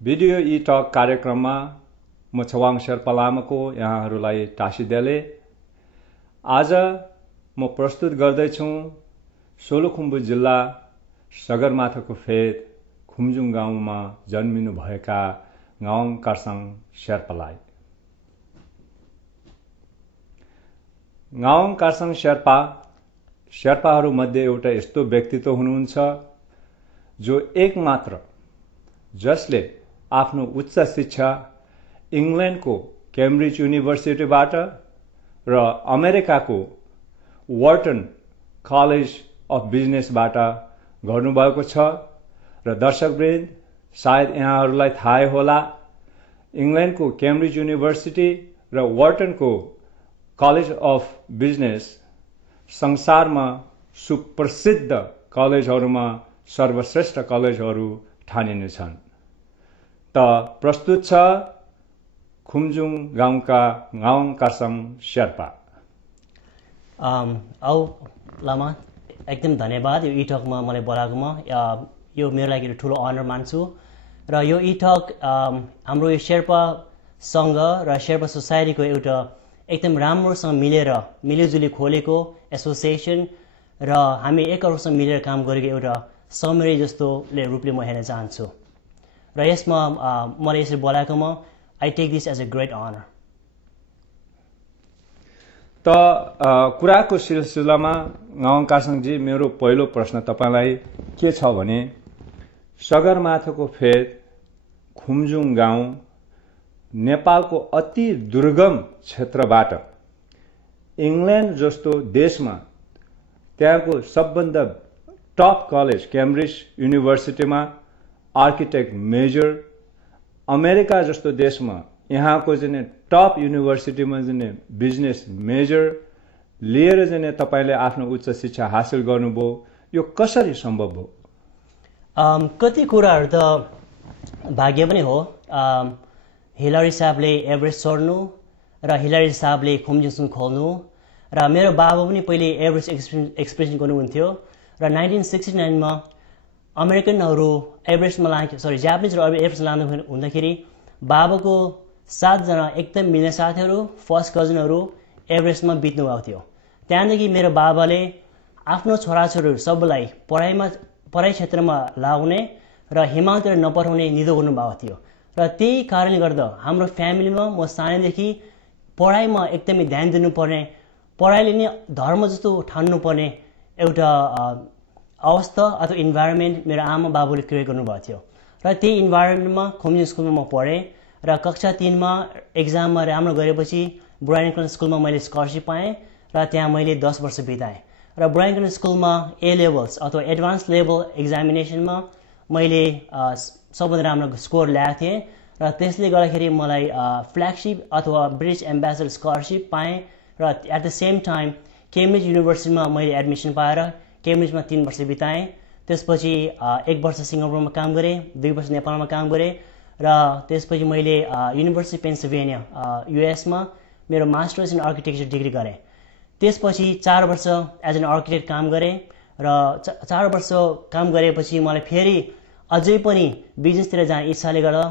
Video ई talk कार्यक्रममा म छवाङ शेर्पा लामाको यहाँहरूलाई टाँसिदेले। आज म प्रस्तुत गर्दैछु सोलुखुम्बु जिल्ला सगरमाथाको फेद खुम्जुङ गाउँमा जन्मिनु भएका गाउँ कार्साङ शेर्पालाई। गाउँ कार्साङ शेर्पा शेर्पाहरूमध्ये एउटा यस्तो व्यक्तित्व हुनुहुन्छ जो एकमात्र जसले आफ्नो उच्च शिक्षा इङ्ल्यान्डको क्याम्ब्रिज युनिभर्सिटीबाट र अमेरिकाको वर्टन कलेज अफ बिजनेसबाट गर्नुभएको छ। र दर्शकवृन्द, सायद यहाँहरूलाई थाहै होला, इङ्ल्यान्डको क्याम्ब्रिज युनिभर्सिटी र वर्टनको कलेज अफ बिजनेस संसारमा सुप्रसिद्ध कलेजहरूमा सर्वश्रेष्ठ कलेजहरू ठानिनेछन्। त प्रस्तुत छ खुम्जुङ गाउँका गाउँ कार्साङ शेर्पा। लामा, एकदम धन्यवाद यो इटकमा मलाई बोलाएकोमा। यो मेरो लागि ठुलो अनर मान्छु। र यो इटक हाम्रो यो शेर्पासँग र शेर्पा सोसाइटीको एउटा एकदम राम्रोसँग मिलेजुली खोलेको एसोसिएसन र हामी एकअर्कासँग मिलेर काम गरेको एउटा समरी जस्तो रूपले म हेर्न चाहन्छु। र यसमा मलाई यसरी बोलाएकोमा I take this as a great honour. त कुराको सिलसिलामा गाउँ कार्साङजी, मेरो पहिलो प्रश्न तपाईँलाई के छ भने, सगरमाथाको फेद खुम्जुङ गाउँ नेपालको अति दुर्गम क्षेत्रबाट इङ्ल्यान्ड जस्तो देशमा त्यहाँको सबभन्दा टप कलेज क्याम्ब्रिज युनिभर्सिटीमा आर्किटेक्ट मेजर, अमेरिका जस्तो देशमा यहाँको चाहिँ टप युनिभर्सिटीमा चाहिँ बिजनेस मेजर लिएर चाहिँ तपाईँले आफ्नो उच्च शिक्षा हासिल गर्नुभयो। यो कसरी सम्भव हो? कति कुराहरू त भाग्य पनि हो। हिलारी साहबले एभरेस्ट चढ्नु र हिलारी साहबले खुम्जुङ खोल्नु, र मेरो बाबा पनि पहिले एभरेस्ट एक्सपिरियन्स गर्नुहुन्थ्यो। र 1969 मा अमेरिकनहरू एभरेस्टमा जापानिजहरू एभरेस्ट लानु हुँदाखेरि बाबाको 7 जना एकदम मिल्ने साथीहरू, फर्स्ट कजनहरू एभरेस्टमा बित्नु भएको थियो। त्यहाँदेखि मेरो बाबाले आफ्नो छोराछोरीहरू सबैलाई पढाइ क्षेत्रमा लाउने र हिमालतिर नपठाउने निधो गर्नुभएको थियो। र त्यही कारणले गर्दा हाम्रो फ्यामिलीमा म सानैदेखि पढाइमा एकदमै ध्यान दिनुपर्ने, पढाइले नै धर्म जस्तो ठान्नुपर्ने एउटा अवस्था अथवा इन्भाइरोमेन्ट मेरो आमा बाबुले क्रिएट गर्नुभएको थियो। र त्यही इन्भाइरोमेन्टमा खुम्जुङ स्कुलमा म पढेँ र कक्षा 3 मा एक्जाममा राम्रो गरेपछि बुढानीकरण स्कुलमा मैले स्कलरसिप पाएँ र त्यहाँ मैले 10 वर्ष बिताएँ। र बुढानीकरण स्कुलमा ए लेभल्स अथवा एडभान्स लेभल एक्जामिनेसनमा मैले सबभन्दा राम्रो स्कोर ल्याएको थिएँ र त्यसले गर्दाखेरि मलाई फ्ल्यागसिप अथवा ब्रिटिस एम्बेसडर स्कलरसिप पाएँ। र at the same time Cambridge युनिभर्सिटीमा मैले एडमिसन पाएर केम्ब्रिजमा 3 वर्ष बिताएँ। त्यसपछि 1 वर्ष सिङ्गापुरमा काम गरेँ, 2 वर्ष नेपालमा काम गरेँ र त्यसपछि मैले युनिभर्सिटी पेन्सिल्भेनिया युएसमा मेरो मास्टर्स इन आर्किटेक्चर डिग्री गरेँ। त्यसपछि 4 वर्ष एज एन आर्किटेक्ट काम गरेँ र 4 वर्ष काम गरेपछि मलाई फेरि अझै पनि बिजनेसतिर जाने इच्छाले गर्दा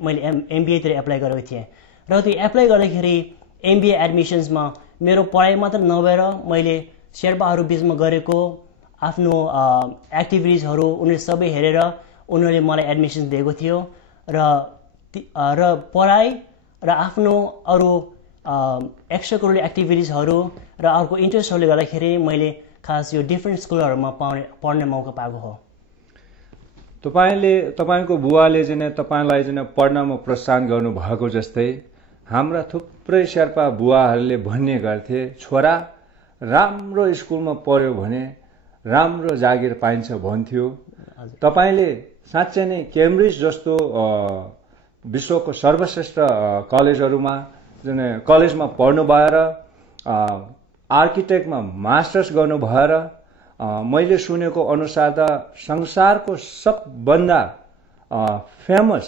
मैले एमबिएतिर एप्लाई गरेको थिएँ। र त्यो एप्लाई गर्दाखेरि एमबिए एडमिसन्समा मेरो पढाइ मात्र नभएर मैले शेर्पाहरू बिचमा गरेको आफ्नो एक्टिभिटिजहरू उनीहरूले सबै हेरेर उनीहरूले मलाई एडमिसन दिएको थियो। र पढाइ र आफ्नो अरू एक्स्ट्रा करिकुलर एक्टिभिटिजहरू र अर्को इन्ट्रेस्टहरूले गर्दाखेरि मैले खास यो डिफ्रेन्ट स्कुलहरूमा पढ्ने मौका पाएको हो। तपाईँको बुवाले चाहिँ तपाईँलाई चाहिँ पढ्नमा प्रोत्साहन गर्नुभएको जस्तै हाम्रा थुप्रै शेर्पा बुवाहरूले भन्ने गर्थे, छोरा राम्रो स्कुलमा पढ्यो भने राम्रो जागिर पाइन्छ भन्थ्यो। तपाईँले साँच्चै नै क्याम्ब्रिज जस्तो विश्वको सर्वश्रेष्ठ कलेजमा पढ्नु भएर आर्किटेक्टमा मास्टर्स गर्नु भएर मैले सुनेको अनुसार त संसारको सबभन्दा फेमस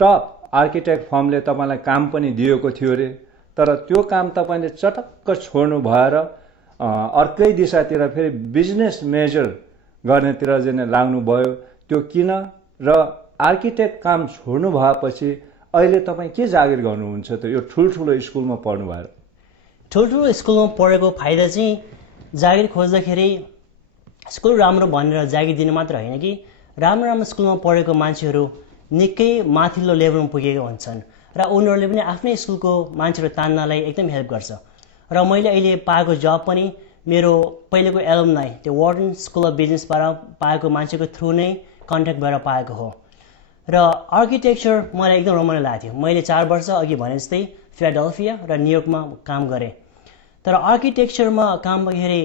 टप आर्किटेक्ट फर्मले तपाईँलाई काम पनि दिएको थियो रे। तर त्यो काम तपाईँले चटक्क छोड्नु भएर अर्कै दिशातिर फेरि बिजनेस मेजर गर्नेतिर चाहिँ लाग्नुभयो। त्यो किन र आर्किटेक्ट काम छोड्नु भएपछि अहिले तपाईँ के जागिर गर्नुहुन्छ त यो ठुल्ठुलो स्कुलमा पढ्नु भएर? ठुल्ठुलो स्कुलमा पढेको फाइदा चाहिँ जागिर खोज्दाखेरि स्कुल राम्रो भनेर जागिर दिनु मात्र होइन कि राम्रो राम्रो स्कुलमा पढेको मान्छेहरू निकै माथिल्लो लेभलमा पुगेका हुन्छन् र उनीहरूले पनि आफ्नै स्कुलको मान्छेहरू तान्नलाई एकदम हेल्प गर्छ। र मैले अहिले पाएको जब पनि मेरो पहिलेको एलुमनाई त्यो वार्डन स्कुल अफ बिजनेसबाट पाएको मान्छेको थ्रु नै कन्ट्याक्ट भएर पाएको हो। र आर्किटेक्चर मलाई एकदम रमाइलो लाग्थ्यो। मैले 4 वर्ष अघि भने जस्तै फिलाडेल्फिया र न्युयोर्कमा काम गरेँ। तर आर्किटेक्चरमा काम गर्दाखेरि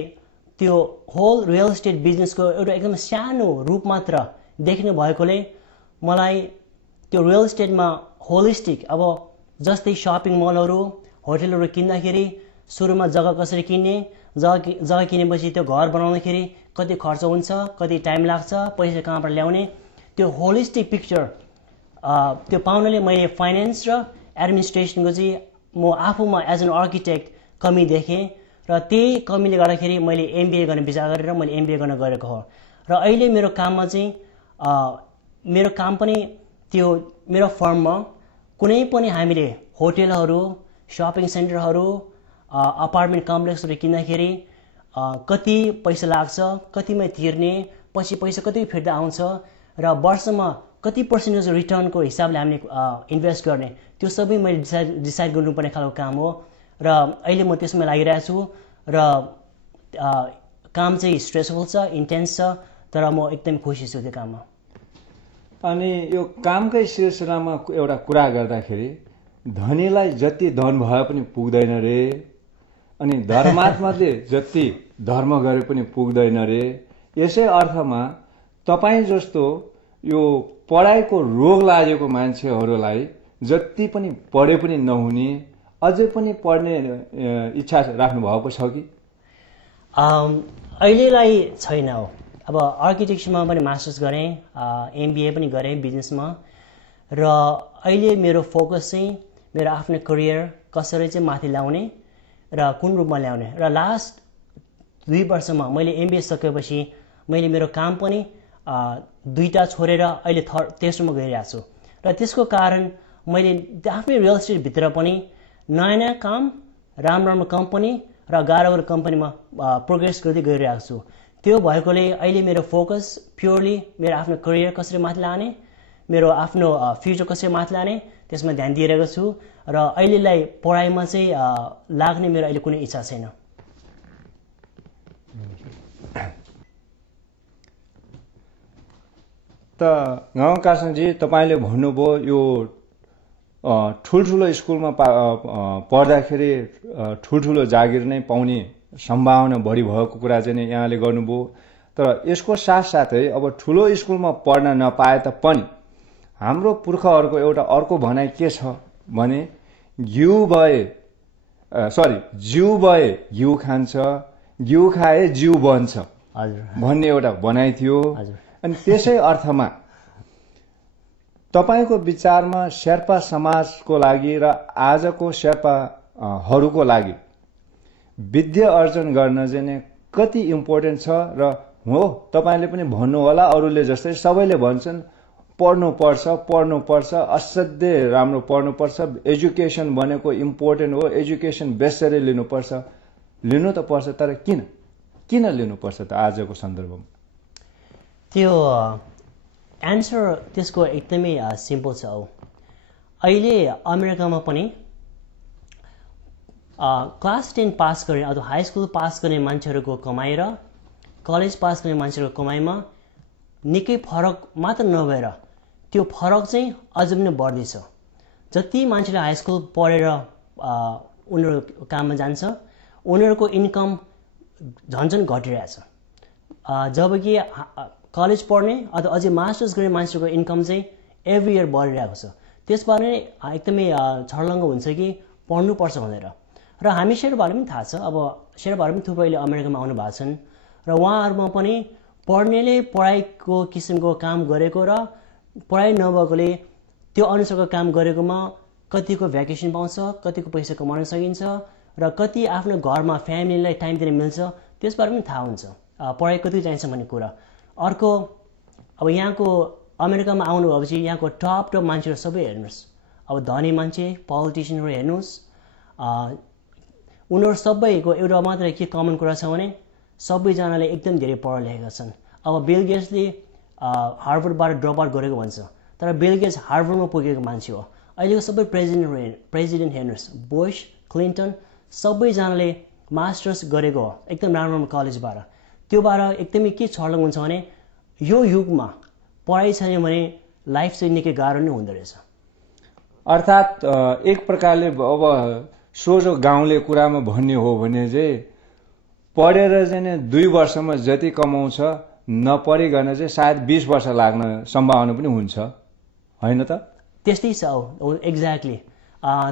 त्यो होल रियल इस्टेट बिजनेसको एउटा एकदम सानो रूप मात्र देख्नु भएकोले मलाई त्यो रियल इस्टेटमा होलिस्टिक अब जस्तै सपिङ मलहरू होटलहरू किन्दाखेरि सुरुमा जग्गा कसरी किन्ने, जग्गा किनेपछि त्यो घर बनाउँदाखेरि कति खर्च हुन्छ, कति टाइम लाग्छ, पैसा कहाँबाट ल्याउने, त्यो होलिस्टिक पिक्चर त्यो पाउनाले मैले फाइनेन्स र एडमिनिस्ट्रेसनको चाहिँ म आफूमा एज एन आर्किटेक्ट कमी देखेँ र त्यही कमीले गर्दाखेरि मैले एमबिए गर्ने विचार गरेर मैले एमबिए गर्न गएको हो। र अहिले मेरो काममा चाहिँ मेरो काम पनि त्यो मेरो फर्ममा कुनै पनि हामीले होटलहरू, सपिङ सेन्टरहरू, अपार्टमेन्ट कम्प्लेक्सहरू किन्दाखेरि कति पैसा लाग्छ, कतिमा तिर्ने, पछि पैसा कति फिर्ता आउँछ र वर्षमा कति पर्सेन्टेज रिटर्नको हिसाबले हामीले इन्भेस्ट गर्ने, त्यो सबै मैले डिसाइड गर्नुपर्ने खालको काम हो। र अहिले म त्यसमा लागिरहेको छु र काम चाहिँ स्ट्रेसफुल छ, इन्टेन्स छ, तर म एकदम खुसी छु त्यो काममा। अनि यो कामकै सिलसिलामा एउटा कुरा गर्दाखेरि धनीलाई जति धन भए पनि पुग्दैन रे, अनि धर्मात्माले जति धर्म गरे पनि पुग्दैन रे। यसै अर्थमा तपाईँ जस्तो यो पढाइको रोग लागेको मान्छेहरूलाई जति पनि पढे पनि नहुने अझै पनि पढ्ने इच्छा राख्नु भएको छ कि? अहिलेलाई छैन हो। अब आर्किटेक्चरमा पनि मास्टर्स गरेँ, एमबिए पनि गरेँ बिजनेसमा, र अहिले मेरो फोकस चाहिँ मेरो आफ्नो करियर कसरी चाहिँ माथि ल्याउने र कुन रूपमा ल्याउने। र लास्ट 2 वर्षमा मैले एमबिए सकेपछि मैले मेरो काम पनि 2टा छोडेर अहिले तेस्रोमा गइरहेको छु। र त्यसको कारण मैले आफ्नै रियल इस्टेटभित्र पनि नयाँ नयाँ काम, राम्रो राम्रो कम्पनी र गाह्रो कम्पनीमा प्रोग्रेस गर्दै गइरहेको छु। त्यो भएकोले अहिले मेरो फोकस प्योरली मेरो आफ्नो करियर कसरी माथि लाने, मेरो आफ्नो फ्युचर कसरी माथि लाने त्यसमा ध्यान दिइरहेको छु। र अहिलेलाई पढाइमा चाहिँ लाग्ने मेरो अहिले कुनै इच्छा छैन। त गाउँकासनजी तपाईँले भन्नुभयो यो ठुल्ठुलो स्कुलमा पढ्दाखेरि ठुल्ठुलो जागिर नै पाउने सम्भावना बढी भएको कुरा चाहिँ यहाँले गर्नुभयो। तर यसको साथसाथै अब ठुलो स्कुलमा पढ्न नपाए तापनि हाम्रो पुर्खाहरूको एउटा अर्को भनाइ के छ भने जिउ भए घिउ खान्छ, घिउ खाए जिउ बन्छ भन्ने एउटा भनाइ थियो। अनि त्यसै अर्थमा तपाईको विचारमा शेर्पा समाजको लागि र आजको शेर्पाहरूको लागि विद्या अर्जन गर्न चाहिँ कति इम्पोर्टेन्ट छ? र हो तपाईले पनि भन्नु होला, अरूले जस्तै सबैले भन्छन् पढ्नुपर्छ, असाध्यै राम्रो पढ्नुपर्छ, एजुकेसन भनेको इम्पोर्टेन्ट हो, एजुकेसन बेसरी लिनुपर्छ। लिनु त पर्छ, तर किन लिनुपर्छ त आजको सन्दर्भमा? त्यो एन्सर त्यसको एकदमै सिम्पल छ। अहिले अमेरिकामा पनि क्लास 10 पास गर्ने अथवा हाई स्कुल पास गर्ने मान्छेहरूको कमाइ र कलेज पास गर्ने मान्छेहरूको कमाइमा निकै फरक मात्र नभएर त्यो फरक चाहिँ अझ पनि बढ्दैछ। जति मान्छेले हाई स्कुल पढेर उनीहरू काममा जान्छ उनीहरूको इन्कम झन् घटिरहेछ, जबकि कलेज पढ्ने अथवा अझै मास्टर्स गर्ने मान्छेको इन्कम चाहिँ एभ्री इयर बढिरहेको छ। त्यसबाट नै एकदमै छर्लङ्ग हुन्छ कि पढ्नुपर्छ भनेर। र हामी शेर्पाहरू पनि थाहा छ, अब शेर्पाहरू पनि थुप्रैले अमेरिकामा आउनु भएको छन् र उहाँहरूमा पनि पढ्नेले पढाइको किसिमको काम गरेको र पढाइ नभएकोले त्यो अनुसारको काम गरेकोमा कतिको भ्याकेसन पाउँछ, कतिको पैसा कमाउन सकिन्छ र कति आफ्नो घरमा फ्यामिलीलाई टाइम दिन मिल्छ त्यसबाट पनि थाहा हुन्छ पढाइ कति चाहिन्छ भन्ने कुरा। अर्को अब यहाँको अमेरिकामा आउनु भएपछि यहाँको टप मान्छेहरू सबै हेर्नुहोस्, अब धनी मान्छे पोलिटिसियनहरू हेर्नुहोस्, उनीहरू सबैको एउटा मात्रै के कमन कुरा छ भने सबैजनाले एकदम धेरै पढ लेखेका छन्। अब बिल गेट्सले हार्वर्डबाट ड्रप आउट गरेको भन्छ, तर बिल गेट्स हार्वर्डमा पुगेको मान्छे हो। अहिलेको सबै प्रेजिडेन्ट हेर्नुहोस्, बुश, क्लिन्टन, सबैजनाले मास्टर्स गरेको हो एकदम राम्रो राम्रो कलेजबाट। त्योबाट एकदमै के छर्लङ हुन्छ भने यो युगमा पढाइ छैन भने लाइफ चाहिँ निकै गाह्रो नै हुँदो रहेछ। अर्थात् एक प्रकारले अब सोझो गाउँले कुरामा भन्ने हो भने चाहिँ पढेर चाहिँ 2 वर्षमा जति कमाउँछ नपढिकन चाहिँ सायद 20 वर्ष लाग्न सम्भावना पनि हुन्छ, होइन त? त्यस्तै छ हो, एक्ज्याक्टली।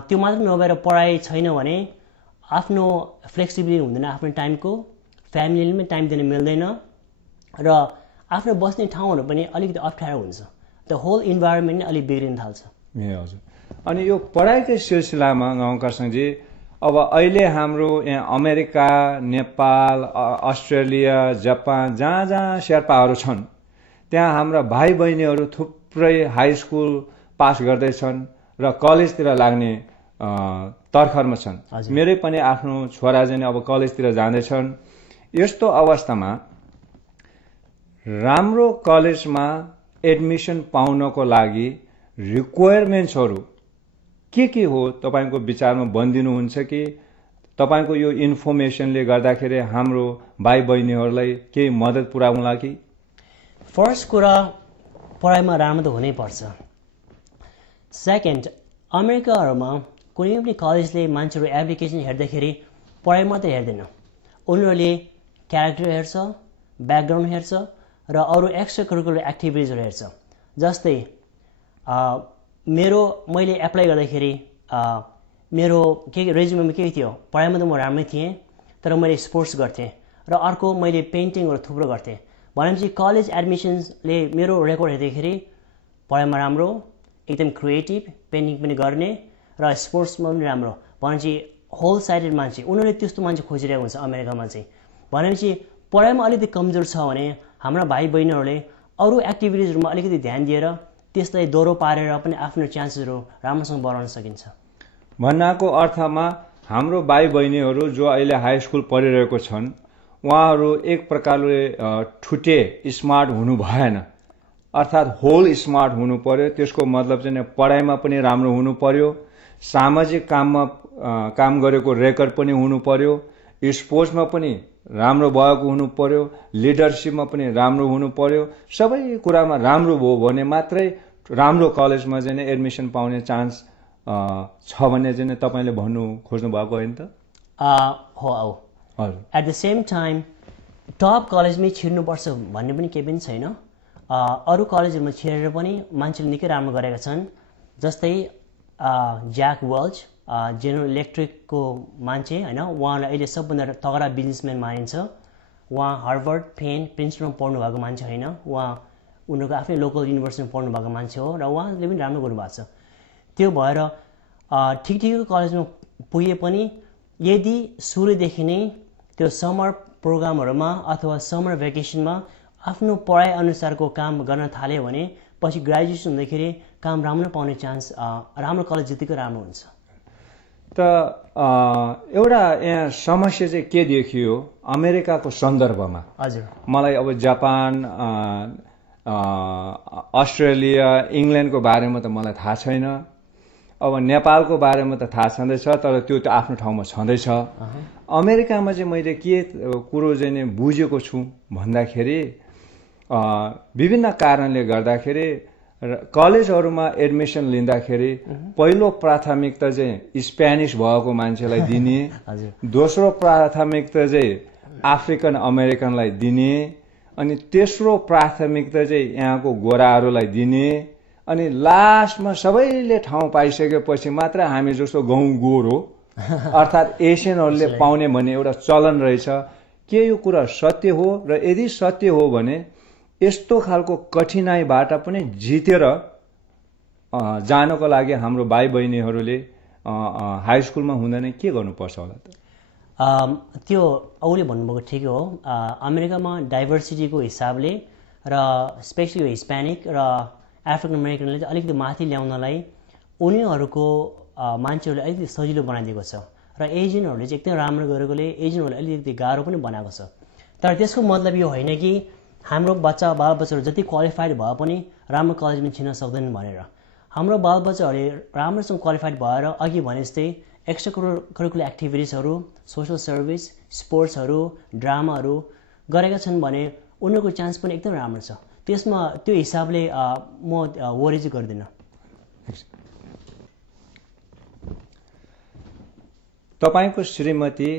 त्यो मात्र नभएर पढाइ छैन भने आफ्नो फ्लेक्सिबिलिटी हुँदैन, आफ्नो टाइमको, फ्यामिलीले पनि टाइम दिन मिल्दैन र आफ्नो बस्ने ठाउँहरू पनि अलिकति अप्ठ्यारो हुन्छ। द होल इन्भाइरोमेन्ट नै अलिक बिग्रिन थाल्छ। ए हजुर। अनि यो पढाइकै सिलसिलामा गाउँकरसँगजी अब अहिले हाम्रो यहाँ अमेरिका, नेपाल, अस्ट्रेलिया, जापान जहाँ जहाँ शेर्पाहरू छन् त्यहाँ हाम्रा भाइ बहिनीहरू थुप्रै हाई स्कुल पास गर्दैछन् र कलेजतिर लाग्ने तर्खरमा छन्। मेरै पनि आफ्नो छोरा चाहिँ अब कलेजतिर जाँदैछन्। यस्तो अवस्थामा राम्रो कलेजमा एडमिसन पाउनको लागि रिक्वायरमेन्ट्सहरू के हो तपाईँको विचारमा भनिदिनुहुन्छ कि तपाईँको यो इन्फर्मेसनले गर्दाखेरि हाम्रो भाइ बहिनीहरूलाई केही मद्दत पुर्याउला कि? फर्स्ट कुरा पढाइमा राम्रो त हुनैपर्छ। सेकेन्ड, अमेरिकाहरूमा कुनै पनि कलेजले मान्छेहरू एप्लिकेसन हेर्दाखेरि पढाइ मात्रै हेर्दैन, उनीहरूले क्यारेक्टर हेर्छ, ब्याकग्राउन्ड हेर्छ र अरू एक्स्ट्रा करिकुलर एक्टिभिटिजहरू हेर्छ। जस्तै मैले एप्लाई गर्दाखेरि मेरो रेज्युमेमा के थियो, पढाइमा त म राम्रै थिएँ तर मैले स्पोर्ट्स गर्थेँ र अर्को मैले पेन्टिङहरू थुप्रो गर्थेँ। भनेपछि कलेज एडमिसन्सले मेरो रेकर्ड हेर्दाखेरि पढाइमा राम्रो, एकदम क्रिएटिभ, पेन्टिङ पनि गर्ने र स्पोर्ट्समा पनि राम्रो, भनेपछि होल साइडेड मान्छे, उनीहरूले त्यस्तो मान्छे खोजिरहेको हुन्छ अमेरिकामा चाहिँ। भनेपछि पढाइमा अलिकति कमजोर छ भने हाम्रा भाइ बहिनीहरूले अरू एक्टिभिटिजहरूमा अलिकति ध्यान दिएर त्यसलाई दोहोरो पारेर पनि आफ्नो चान्सेसहरू राम्रोसँग बढाउन सकिन्छ। भन्नाको अर्थमा हाम्रो भाइ बहिनीहरू जो अहिले हाई स्कुल पढिरहेको छन् उहाँहरू एक प्रकारले ठुटे स्मार्ट हुनु भएन, अर्थात् होल स्मार्ट हुनु पर्यो। त्यसको मतलब चाहिँ पढाइमा पनि राम्रो हुनु पर्यो, सामाजिक काममा काम गरेको रेकर्ड पनि हुनु पर्यो, स्पोर्ट्समा पनि राम्रो भएको हुनु पर्यो, लिडरसिपमा पनि राम्रो हुनु पर्यो। सबै कुरामा राम्रो भयो भने मात्रै राम्रो कलेजमा चाहिँ एडमिसन पाउने चान्स छ भन्ने चाहिँ तपाईँले भन्नु खोज्नु भएको होइन त? हो। At the same time top कलेजमै छिर्नुपर्छ भन्ने पनि केही पनि छैन। अरू कलेजहरूमा छिरेर पनि मान्छेले निकै राम्रो गरेका छन्। जस्तै ज्याक वेल्च जेनरल इलेक्ट्रिकको मान्छे होइन, उहाँलाई अहिले सबभन्दा तगडा बिजनेसम्यान मानिन्छ। उहाँ हार्वर्ड, पेन, प्रिन्सटनमा पढ्नु भएको मान्छे होइन, उहाँ उनीहरूको आफ्नै लोकल युनिभर्सिटीमा पढ्नु भएको मान्छे हो र उहाँले पनि राम्रो गर्नुभएको छ। त्यो भएर ठिकठिकको कलेजमा पुगे पनि यदि सुरुदेखि नै त्यो समर प्रोग्रामहरूमा अथवा समर भेकेसनमा आफ्नो पढाइ अनुसारको काम गर्न थाल्यो भने पछि ग्रेजुएसन हुँदाखेरि काम राम्रो पाउने चान्स राम्रो कलेज जतिको राम्रो हुन्छ। त एउटा यहाँ समस्या चाहिँ के देखियो अमेरिकाको सन्दर्भमा? हजुर, मलाई अब जापान, अस्ट्रेलिया, इङ्ल्यान्डको बारेमा त मलाई थाहा छैन, अब नेपालको बारेमा त थाहा छँदैछ तर त्यो त आफ्नो ठाउँमा छँदैछ। अमेरिकामा चाहिँ मैले के कुरो चाहिँ बुझेको छु भन्दाखेरि विभिन्न कारणले गर्दाखेरि कलेजहरूमा एडमिसन लिँदाखेरि पहिलो प्राथमिकता चाहिँ स्पेनिस भएको मान्छेलाई दिने, दोस्रो प्राथमिकता चाहिँ अफ्रिकन अमेरिकनलाई दिने, अनि तेस्रो प्राथमिकता चाहिँ यहाँको गोराहरूलाई दिने, अनि लास्टमा सबैले ठाउँ पाइसकेपछि मात्र हामी जस्तो गाउँ गोरो अर्थात् एसियनहरूले पाउने भन्ने एउटा चलन रहेछ। के यो कुरा सत्य हो? र यदि सत्य हो भने यस्तो खालको कठिनाइबाट पनि जितेर जानको लागि हाम्रो भाइ बहिनीहरूले हाई स्कुलमा हुँदा नै के गर्नुपर्छ होला त? त्यो औले भन्नुभएको ठिकै हो। अमेरिकामा डाइभर्सिटीको हिसाबले र स्पेसली हिस्प्यानिक र अफ्रिकन अमेरिकनले चाहिँ अलिकति माथि ल्याउनलाई उनीहरूको मान्छेहरूले अलिकति सजिलो बनाइदिएको छ र एजेन्टहरूले चाहिँ एकदम राम्रो गरेकोले एजेन्टहरूले अलिकति गाह्रो पनि बनाएको छ। तर त्यसको मतलब यो होइन कि हाम्रो बालबच्चाहरू जति क्वालिफाइड भए पनि राम्रो कलेजमा छिर्न सक्दैनन् भनेर। हाम्रो बालबच्चाहरूले राम्रोसँग क्वालिफाइड भएर अघि भने जस्तै एक्स्ट्रा करिकुलर एक्टिभिटिजहरू, सोसल सर्भिस, स्पोर्ट्सहरू, ड्रामाहरू गरेका छन् भने उनीहरूको चान्स पनि एकदम राम्रो छ। त्यसमा त्यो हिसाबले म वरि चाहिँ गर्दिनँ। तपाईँको श्रीमती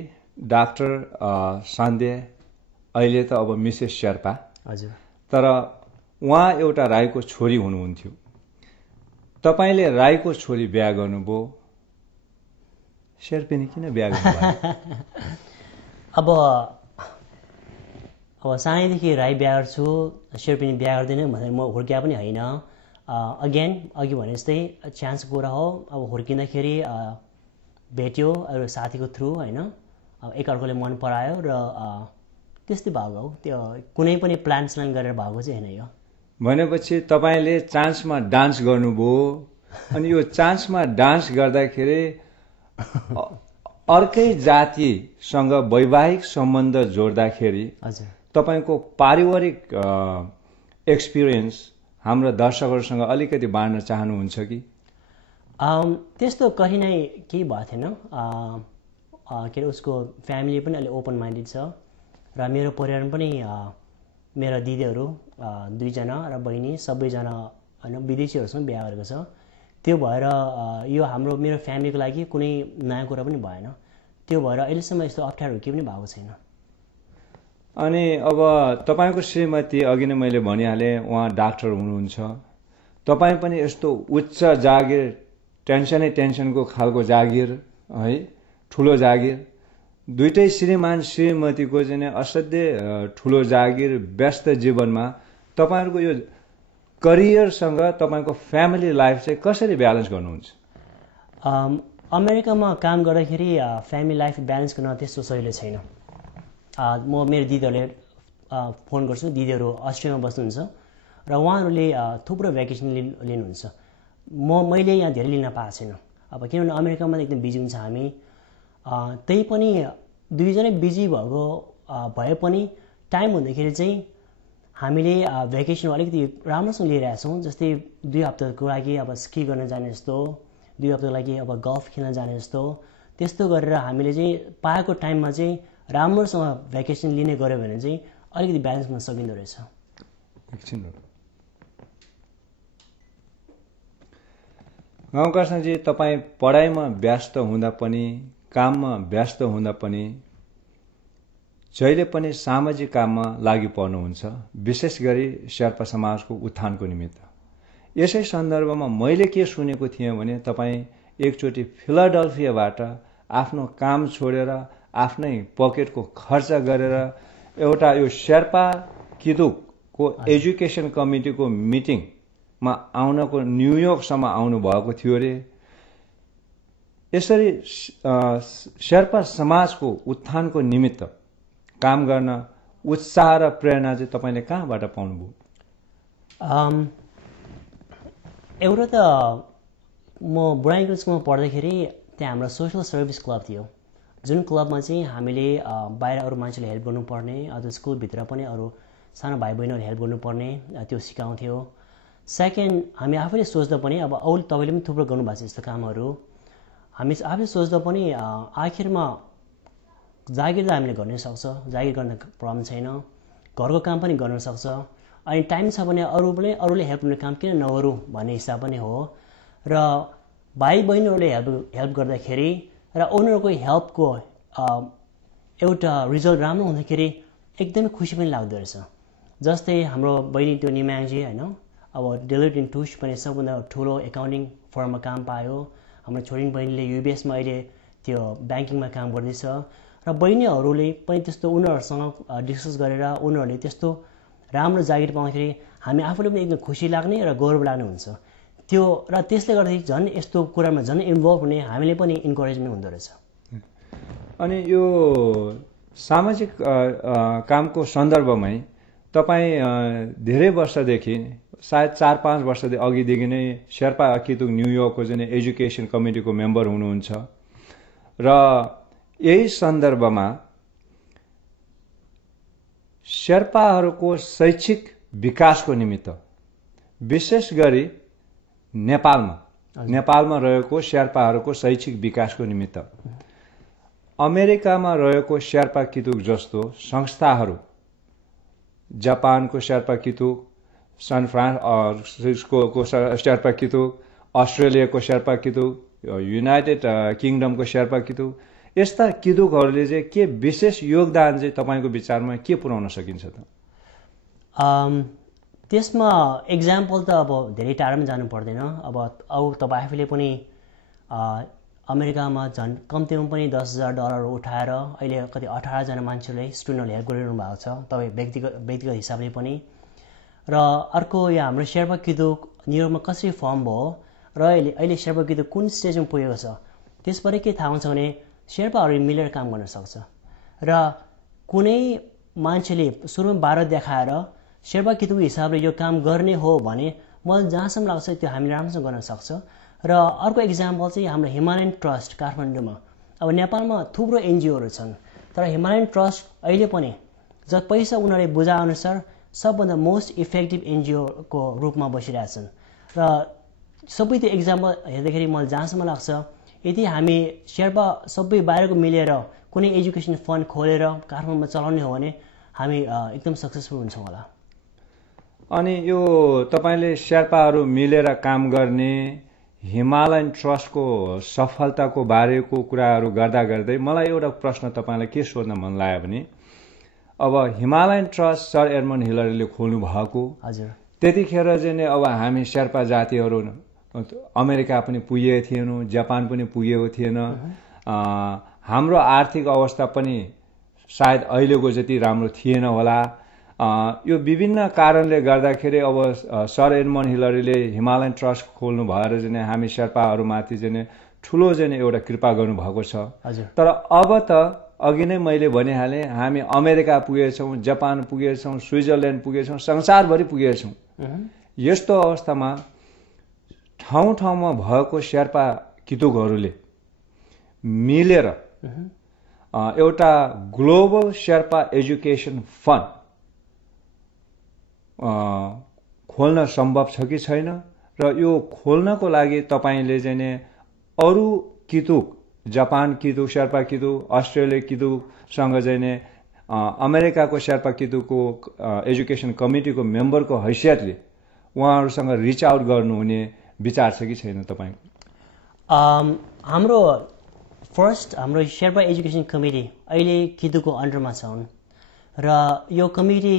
डाक्टर सान्ध्य अहिले त अब मिसेस शेर्पा, हजुर, तर उहाँ एउटा राईको छोरी हुनुहुन्थ्यो। तपाईँले राईको छोरी बिहा गर्नुभयो, शेर्पिनी किन बिहा गर्नुभयो? अब सानैदेखि राई बिहा गर्छु, शेर्पिनी बिहा गर्दिनँ भनेर म हुर्किया पनि होइन। अगेन अघि भने जस्तै चान्सको कुरा हो। अब हुर्किँदाखेरि भेट्यो अरू साथीको थ्रु होइन, एकअर्काले मन परायो र त्यस्तै भएको हो। त्यो कुनै पनि प्लान गरेर भएको चाहिँ होइन। यो भनेपछि तपाईँले चान्समा डान्स गर्नुभयो, अनि यो चान्समा डान्स गर्दाखेरि अर्कै जातिसँग वैवाहिक सम्बन्ध जोड्दाखेरि हजुर तपाईँको पारिवारिक एक्सपिरियन्स हाम्रो दर्शकहरूसँग अलिकति बाँड्न चाहनुहुन्छ कि? त्यस्तो कठिनाइ केही भएको थिएन। के अरे उसको फ्यामिली पनि अलि ओपन माइन्डेड छ र मेरो परिवारमा पनि मेरो दिदीहरू 2 जना र बहिनी सबैजना होइन विदेशीहरूसँग बिहा गरेको छ। त्यो भएर यो मेरो फ्यामिलीको लागि कुनै नयाँ कुरा पनि भएन। त्यो भएर अहिलेसम्म यस्तो अप्ठ्यारो केही पनि भएको छैन। अनि अब तपाईँको श्रीमती अघि नै मैले भनिहालेँ उहाँ डाक्टर हुनुहुन्छ, तपाईँ पनि यस्तो उच्च जागिर, टेन्सनको खालको जागिर है, ठुलो जागिर, दुइटै श्रीमान श्रीमतीको चाहिँ असाध्यै ठुलो जागिर, व्यस्त जीवनमा तपाईँहरूको यो करियरसँग तपाईँको फ्यामिली लाइफ चाहिँ कसरी ब्यालेन्स गर्नुहुन्छ? अमेरिकामा काम गर्दाखेरि फ्यामिली लाइफ ब्यालेन्स गर्न त्यस्तो सजिलो छैन। म मेरो दिदीहरूले फोन गर्छु, दिदीहरू अस्ट्रेलियामा बस्नुहुन्छ र उहाँहरूले थुप्रो भ्याकेसन लिनुहुन्छ। मैले यहाँ धेरै लिन पाएको छैन। अब किनभने अमेरिकामा एकदम बिजी हुन्छ हामी। त्यही पनि दुईजनै बिजी भए पनि टाइम हुँदाखेरि चाहिँ हामीले भ्याकेसन अलिकति राम्रोसँग लिइरहेका छौँ। जस्तै 2 हप्ताको लागि अब स्की गर्न जाने जस्तो, 2 हप्ताको लागि अब गल्फ खेल्न जाने जस्तो, त्यस्तो गरेर हामीले चाहिँ पाएको टाइममा चाहिँ राम्रोसँग भ्याकेसन लिने गऱ्यो भने चाहिँ अलिकति ब्यालेन्स गर्न सकिँदो रहेछ। एकछिन गाउँकर्षणजी, तपाईँ पढाइमा व्यस्त हुँदा पनि, काममा व्यस्त हुँदा पनि जहिले पनि सामाजिक काममा लागि पर्नुहुन्छ, विशेष गरी शेर्पा समाजको उत्थानको निमित्त। यसै सन्दर्भमा मैले के सुनेको थिएँ भने तपाईँ एकचोटि फिलाडेल्फियाबाट आफ्नो काम छोडेर आफ्नै पकेटको खर्च गरेर एउटा यो शेर्पा किदुकको एजुकेसन कमिटीको मिटिङमा आउनको न्युयोर्कसम्म आउनुभएको थियो अरे। यसरी शेर्पा समाजको उत्थानको निमित्त काम गर्न उत्साह र प्रेरणा चाहिँ तपाईँले कहाँबाट पाउनुभयो? एउटा त म बुढाइको स्कुलमा पढ्दाखेरि त्यहाँ हाम्रो सोसल सर्भिस क्लब थियो, जुन क्लबमा चाहिँ हामीले बाहिर अरू मान्छेले हेल्प गर्नुपर्ने, अझ स्कुलभित्र पनि अरू सानो भाइ बहिनीहरू हेल्प गर्नुपर्ने त्यो सिकाउँथ्यो। सेकेन्ड, हामी आफैले सोच्दा पनि अब तपाईँले पनि थुप्रो गर्नुभएको छ यस्तो कामहरू, हामी आफै सोच्दा पनि आखिरमा जागिर त हामीले गर्न सक्छ, जागिर गर्न प्रब्लम छैन, घरको काम पनि गर्न सक्छ, अनि टाइम छ भने अरूले हेल्प गर्ने काम किन नगरौँ भन्ने हिसाब पनि हो। र भाइ बहिनीहरूले हेल्प गर्दाखेरि र उनीहरूको हेल्पको एउटा रिजल्ट राम्रो हुँदाखेरि एकदमै खुसी पनि लाग्दो रहेछ। जस्तै हाम्रो बहिनी त्यो निमाङजी होइन, अब डेलोइट एन्ड टुच भन्ने सबभन्दा ठुलो एकाउन्टिङ फर्ममा काम पायो। हाम्रो छोरी बहिनीले युबिएसमा अहिले त्यो ब्याङ्किङमा काम गर्दैछ र बहिनीहरूले पनि त्यस्तो उनीहरूसँग डिस्कस गरेर उनीहरूले त्यस्तो राम्रो जागिर पाउँदाखेरि हामी आफूले पनि एकदम खुसी लाग्ने र गौरव लाग्ने हुन्छ त्यो। र त्यसले गर्दाखेरि झन् यस्तो कुरामा झन् इन्भल्भ हुने हामीले पनि इन्करेजमेन्ट हुँदो रहेछ। अनि यो सामाजिक कामको सन्दर्भमै तपाईँ धेरै वर्षदेखि सायद 4-5 वर्षदेखि अघिदेखि नै शेर्पा कितुक न्युयोर्कको चाहिँ एजुकेसन कमिटीको मेम्बर हुनुहुन्छ र यही सन्दर्भमा शेर्पाहरूको शैक्षिक विकासको निमित्त विशेष गरी नेपालमा रहेको शेर्पाहरूको शैक्षिक विकासको निमित्त अमेरिकामा रहेको शेर्पा कितुक जस्तो संस्थाहरू जापानको शेर्पा कितुक सान फ्रान्सिस्को शेर्पा कितुक अस्ट्रेलियाको शेर्पा कितुक युनाइटेड किङडमको शेर्पा कितुक यस्ता कितुकहरूले चाहिँ के विशेष योगदान चाहिँ तपाईँको विचारमा के पुर्याउन सकिन्छ त? त्यसमा एक्जाम्पल त अब धेरै टाढामा जानु पर्दैन। अब तपाईँ आफूले पनि अमेरिकामा झन् कम्तीमा पनि $10,000 उठाएर अहिले कति 18 जना मान्छेले स्टुडेन्टहरूले हेल्प गरिरहनु भएको छ तपाईँ व्यक्तिगत हिसाबले पनि। र अर्को यहाँ हाम्रो शेर्पा कितुक न्युयोर्कमा कसरी फर्म भयो र अहिले शेर्पा कितुक कुन स्टेजमा पुगेको छ त्यसबारे के थाहा हुन्छ भने शेर्पाहरू मिलेर काम गर्न सक्छ र कुनै मान्छेले सुरुमा 12 देखाएर शेर्पा कितुक हिसाबले यो काम गर्ने हो भने मलाई जहाँसम्म लाग्छ त्यो हामीले राम्रोसँग गर्न सक्छ। र अर्को इक्जाम्पल चाहिँ हाम्रो हिमालयन ट्रस्ट काठमाडौँमा। अब नेपालमा थुप्रो एनजिओहरू छन् तर हिमालयन ट्रस्ट अहिले पनि जब पैसा उनीहरूले बुझाएअनुसार सबभन्दा मोस्ट इफेक्टिभ एनजिओको रूपमा बसिरहेछन् र सबै त्यो इक्जाम्पल हेर्दाखेरि मलाई जहाँसम्म लाग्छ यदि हामी शेर्पा सबै बाहिरको मिलेर कुनै एजुकेसन फन्ड खोलेर काठमाडौँमा चलाउने हो भने हामी एकदम सक्सेसफुल हुन्छौँ होला। अनि यो तपाईँले शेर्पाहरू मिलेर काम गर्ने हिमालयन ट्रस्टको सफलताको बारेको कुराहरू गर्दा गर्दै मलाई एउटा प्रश्न तपाईँलाई के सोध्न मन लाग्यो भने अब हिमालयन ट्रस्ट सर एडमन्ड हिलरीले खोल्नु भएको हजुर त्यतिखेर चाहिँ अब हामी शेर्पा जातिहरू अमेरिका पनि पुगेको थिएनौँ, जापान पनि पुगेको थिएन, हाम्रो आर्थिक अवस्था पनि सायद अहिलेको जति राम्रो थिएन होला। यो विभिन्न कारणले गर्दाखेरि अब सर एडमन्ड हिलरीले हिमालयन ट्रस्ट खोल्नु भएर चाहिँ हामी शेर्पाहरूमाथि चाहिँ ठुलो चाहिँ एउटा कृपा गर्नुभएको छ। तर अब त अघि नै मैले भनिहालेँ हामी अमेरिका पुगेछौँ, जापान पुगेछौँ, स्विजरल्यान्ड पुगेछौँ, संसारभरि पुगेछौँ। यस्तो अवस्थामा ठाउँ ठाउँमा भएको शेर्पा कितुकहरूले मिलेर एउटा ग्लोबल शेर्पा एजुकेसन फन्ड खोल्न सम्भव छ कि छैन र यो खोल्नको लागि तपाईँले चाहिँ अरू कितुक जापान कितुक शेर्पा कितुक अस्ट्रेलिया कितुकसँग चाहिँ अमेरिकाको शेर्पा कितुकको एजुकेसन कमिटीको मेम्बरको हैसियतले उहाँहरूसँग रिच आउट गर्नुहुने विचार छ कि छैन तपाईँको? हाम्रो शेर्पा एजुकेसन कमिटी अहिले कितुकको अन्डरमा छन् र यो कमिटी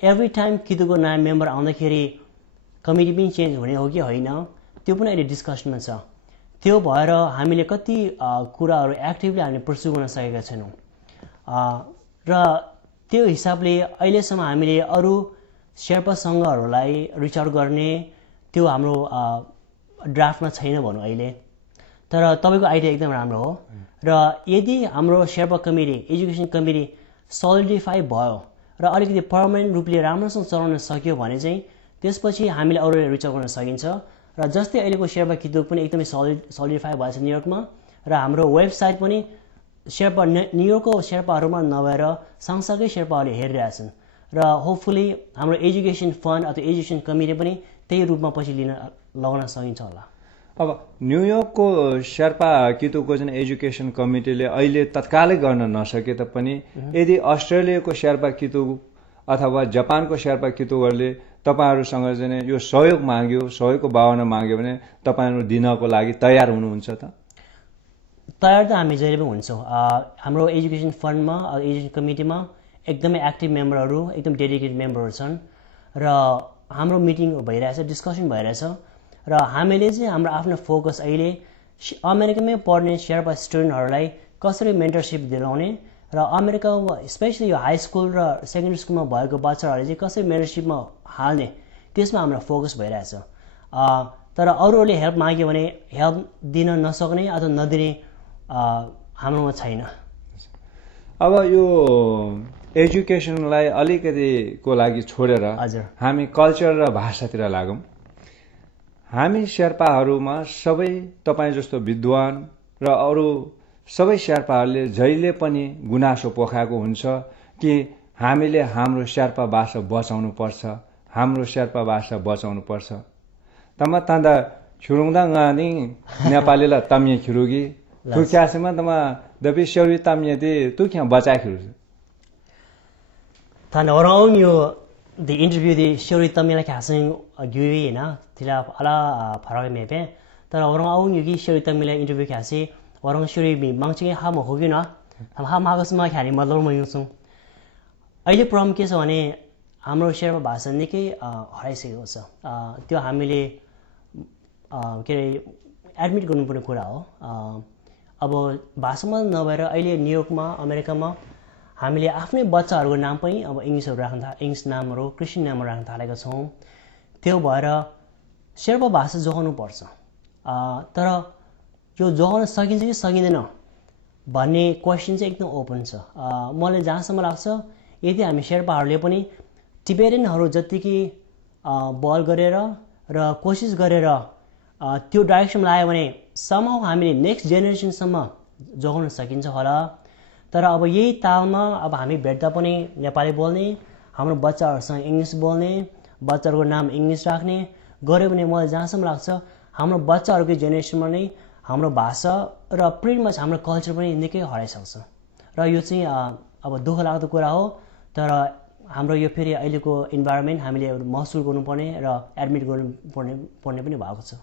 एभ्री टाइम कितुकको नयाँ मेम्बर आउँदाखेरि कमिटी पनि चेन्ज हुने हो कि होइन त्यो पनि अहिले डिस्कसनमा छ। त्यो भएर हामीले कति कुराहरू एक्टिभली हामीले पर्स्यु गर्न सकेका छैनौँ र त्यो हिसाबले अहिलेसम्म हामीले अरू शेर्पा सङ्घहरूलाई रिच आउट गर्ने त्यो हाम्रो ड्राफ्टमा छैन भनौँ अहिले। तर तपाईँको आइडिया एकदम राम्रो हो र यदि हाम्रो Sherpa committee education committee solidify भयो र अलिकति पर्मानेन्ट रूपले राम्रोसँग चलाउन सक्यो भने चाहिँ त्यसपछि हामीले अरूले रिच आउट गर्न सकिन्छ। र जस्तै अहिलेको शेर्पा कितुक पनि एकदमै सोलिडिफाई भएको छ न्युयोर्कमा र हाम्रो वेबसाइट पनि शेर्पा न्युयोर्कको शेर्पाहरूमा नभएर सँगसँगै शेर्पाहरूले हेरिरहेछन् र होपफुली हाम्रो एजुकेसन फन्ड अथवा एजुकेसन कमिटी पनि त्यही रूपमा पछि लिन लगाउन सकिन्छ होला। अब न्युयोर्कको शेर्पा कितुकको चाहिँ एजुकेसन कमिटीले अहिले तत्कालै गर्न नसके तापनि यदि अस्ट्रेलियाको शेर्पा कितुक अथवा जापानको शेर्पा कितुकहरूले तपाईँहरूसँग चाहिँ यो सहयोग माग्यो, सहयोगको भावना माग्यो भने तपाईँहरू दिनको लागि तयार हुनुहुन्छ त? तयार त हामी जहिले पनि हुन्छौँ। हाम्रो एजुकेसन फन्डमा एजुकेसन कमिटीमा एकदमै एक्टिभ मेम्बरहरू एकदम डेडिकेटेड मेम्बरहरू छन् र हाम्रो मिटिङ भइरहेछ, डिस्कसन भइरहेछ र हामीले चाहिँ हाम्रो आफ्नो फोकस अहिले अमेरिकामै पढ्ने शेर्पा स्टुडेन्टहरूलाई कसरी मेन्टरसिप दिलाउने र अमेरिकामा स्पेसली यो हाई स्कुल र सेकेन्डरी स्कुलमा भएको बच्चाहरूले चाहिँ कसरी मेन्टरसिपमा हाल्ने त्यसमा हाम्रो फोकस भइरहेछ। तर अरूहरूले हेल्प माग्यो भने हेल्प दिन नसक्ने अथवा नदिने हाम्रोमा छैन। अब यो एजुकेसनलाई अलिकतिको लागि छोडेर हजुर हामी कल्चर र भाषातिर लागौँ। हामी शेर्पाहरूमा सबै तपाईँ जस्तो विद्वान र अरू सबै शेर्पाहरूले जहिले पनि गुनासो पोखाएको हुन्छ कि हामीले हाम्रो शेर्पा भाषा बचाउनु पर्छ, हाम्रो शेर्पा भाषा बचाउनु पर्छ। तमा तान्दा खिरुङदा गानी नेपालीलाई तमिए खिरुगी तु क्यासेमा तमा दबी शेउरी तमिए दे तु क्या बचा खिरु Tan orang yo the interview the Shuri Tamila casting a Gui na Tila ala Paramebe. Tan orang you give Shuri Tamila interview cassie, orang Shuri be munching ham hogina, and ham hagas my canny mother Mayusum. I did prom case on a Amro Sherpa Basaniki, high sales. To Hamili admit gunpun kurao. अब भाषामा नभएर अहिले न्युयोर्कमा अमेरिकामा हामीले आफ्नै बच्चाहरूको नाम पनि अब इङ्ग्लिस नामहरू क्रिस्चियन नामहरू राख्न थालेका छौँ। त्यो भएर शेर्पा भाषा जोगाउनु पर्छ, तर यो जोगाउन सकिन्छ कि सकिँदैन भन्ने क्वेसन चाहिँ एकदम ओपन छ। मलाई जहाँसम्म लाग्छ यदि हामी शेर्पाहरूले पनि टिबेटनहरू जतिकै बल गरेर र कोसिस गरेर त्यो डाइरेक्सनमा लाग्यो भने somehow हामीले नेक्स्ट जेनेरेसनसम्म जोगाउन सकिन्छ होला। तर अब यही तालमा अब हामी भेट्दा पनि नेपाली बोल्ने, हाम्रो बच्चाहरूसँग इङ्ग्लिस बोल्ने, बच्चाहरूको नाम इङ्ग्लिस राख्ने गऱ्यो भने मलाई जहाँसम्म लाग्छ हाम्रो बच्चाहरूको जेनेरेसनमा नै हाम्रो भाषा र प्रिटी मच हाम्रो कल्चर पनि निकै हराइसक्छ। र यो चाहिँ अब दुःख लाग्दो कुरा हो, तर हाम्रो यो फेरि अहिलेको इन्भाइरोमेन्ट हामीले महसुस गर्नुपर्ने र एडमिट गर्नुपर्ने पनि भएको छ।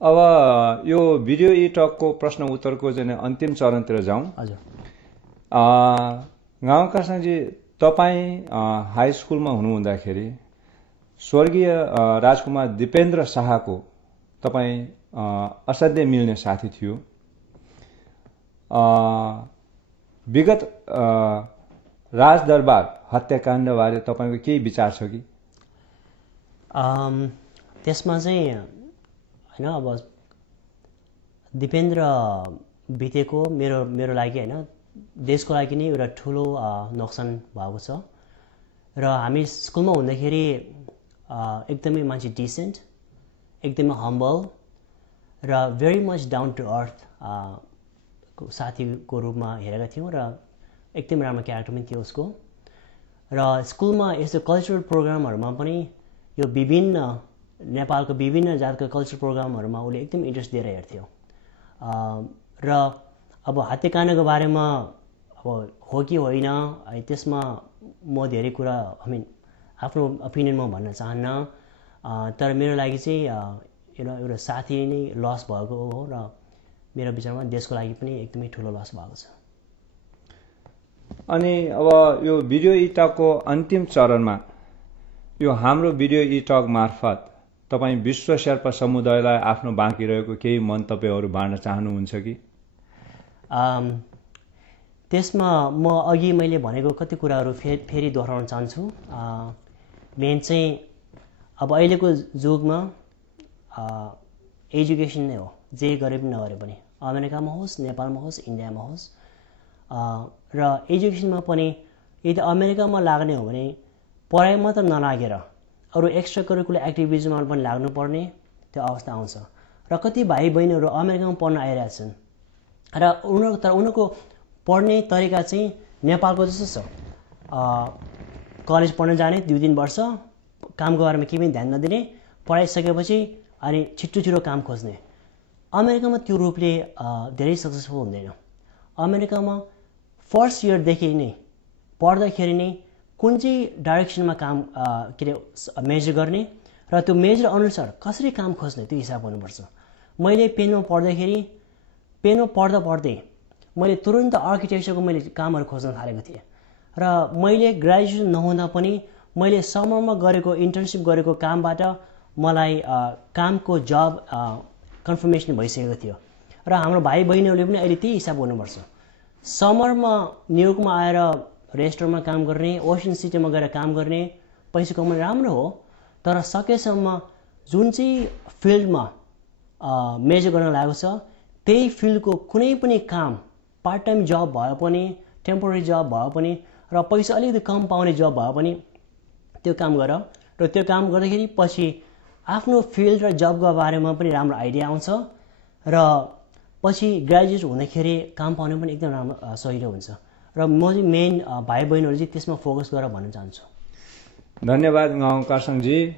अब यो भिडियो ई टकको प्रश्न उत्तरको चाहिँ अन्तिम चरणतिर जाउँ। हजुर गाउँका साँझी तपाईँ हाई स्कुलमा हुनुहुँदाखेरि स्वर्गीय राजकुमार दिपेन्द्र शाहको तपाईँ असाध्यै मिल्ने साथी थियो। विगत राजदरबार हत्याकाण्डबारे तपाईँको केही विचार छ कि? त्यसमा चाहिँ हैन अब दिपेन्द्र बितेको मेरो लागि हैन देशको लागि नै एउटा ठुलो नोक्सान भएको छ। र हामी स्कुलमा हुँदाखेरि एकदमै मान्छे डिसेन्ट, एकदमै हम्बल र very much down to earth साथीको रूपमा हेरेका थियौँ र एकदमै राम्रो क्यारेक्टर पनि थियो उसको। र स्कुलमा यस्तो कल्चरल प्रोग्रामहरूमा पनि यो विभिन्न नेपालको विभिन्न जातको कल्चर प्रोग्रामहरूमा उसले एकदम इन्ट्रेस्ट दिएर हेर्थ्यो। र अब हत्याकाण्डको बारेमा अब हो कि होइन त्यसमा म धेरै कुरा आफ्नो ओपिनियन म भन्न चाहन्न, तर मेरो लागि चाहिँ एउटा साथी नै लस भएको हो र मेरो विचारमा देशको लागि पनि एकदमै ठुलो लस भएको छ। अनि अब यो भिडियो ई टकको अन्तिम चरणमा यो हाम्रो भिडियो ई टक मार्फत तपाईँ विश्व शेर्पा समुदायलाई आफ्नो बाँकी रहेको केही मन्तव्यहरू बाँड्न चाहनुहुन्छ कि? त्यसमा म अघि मैले भनेको कति कुराहरू फेरि दोहोऱ्याउन चाहन्छु। मेन चाहिँ अब अहिलेको युगमा एजुकेसन नै हो, जे गरे पनि नगरे पनि, अमेरिकामा होस्, नेपालमा होस्, इन्डियामा होस्। र एजुकेसनमा पनि यदि अमेरिकामा लाग्ने हो भने पढाइ मात्र नलागेर अरू एक्स्ट्रा करिकुलर एक्टिभिटिजमा पनि लाग्नुपर्ने त्यो अवस्था आउँछ। र कति भाइ बहिनीहरू अमेरिकामा पढ्न आइरहेछन् र उनीहरूको पढ्ने तरिका चाहिँ नेपालको जस्तो छ। कलेज पढ्न जाने 2-3 वर्ष, कामको बारेमा केही पनि ध्यान नदिने, पढाइसकेपछि अनि छिटो काम खोज्ने। अमेरिकामा त्यो रूपले धेरै सक्सेसफुल हुँदैन। अमेरिकामा फर्स्ट इयरदेखि नै पढ्दाखेरि नै कुन चाहिँ डाइरेक्सनमा काम मेजर गर्ने र त्यो मेजर अनुसार कसरी काम खोज्ने त्यो हिसाब गर्नुपर्छ। मैले पेनमा पढ्दै मैले तुरन्त आर्किटेक्चरको मैले कामहरू खोज्न थालेको थिएँ र मैले ग्रेजुएसन नहुँदा पनि मैले समरमा गरेको इन्टर्नसिप गरेको कामबाट मलाई कामको जब कन्फर्मेसन भइसकेको थियो। र हाम्रो भाइ बहिनीहरूले पनि अहिले त्यही हिसाब गर्नुपर्छ। समरमा न्युयोर्कमा आएर रेस्टुरेन्टमा काम गर्ने, ओसन सिटीमा गएर काम गर्ने, पैसा कमाउने राम्रो हो, तर सकेसम्म जुन चाहिँ फिल्डमा मेजर गर्न लागेको छ त्यही फिल्डको कुनै पनि काम पार्ट टाइम जब भए पनि टेम्पोररी जब भए पनि र पैसा अलिकति कम पाउने जब भए पनि त्यो काम गर र त्यो काम गर्दाखेरि पछि आफ्नो फिल्ड र जबको बारेमा पनि राम्रो आइडिया आउँछ र पछि ग्रेजुएट हुँदाखेरि काम पाउने पनि एकदम राम्रो सजिलो हुन्छ र म चाहिँ मेन भाइ बहिनीहरू चाहिँ त्यसमा फोकस गरेर भन्न चाहन्छु धन्यवाद ngau kasang ji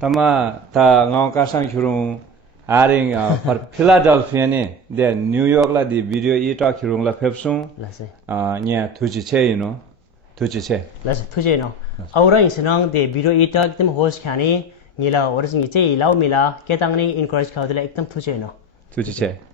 tama ta ngau kasang khurung aring for Philadelphia ne de New York la di video ita khurung la phepsung nya thuji che you know thuji che la se thuji no aura insinang de video ita एकदम host खाने निला और चाहिँ lau mila ketang ni encourage खाउदले एकदम thuji no thuji che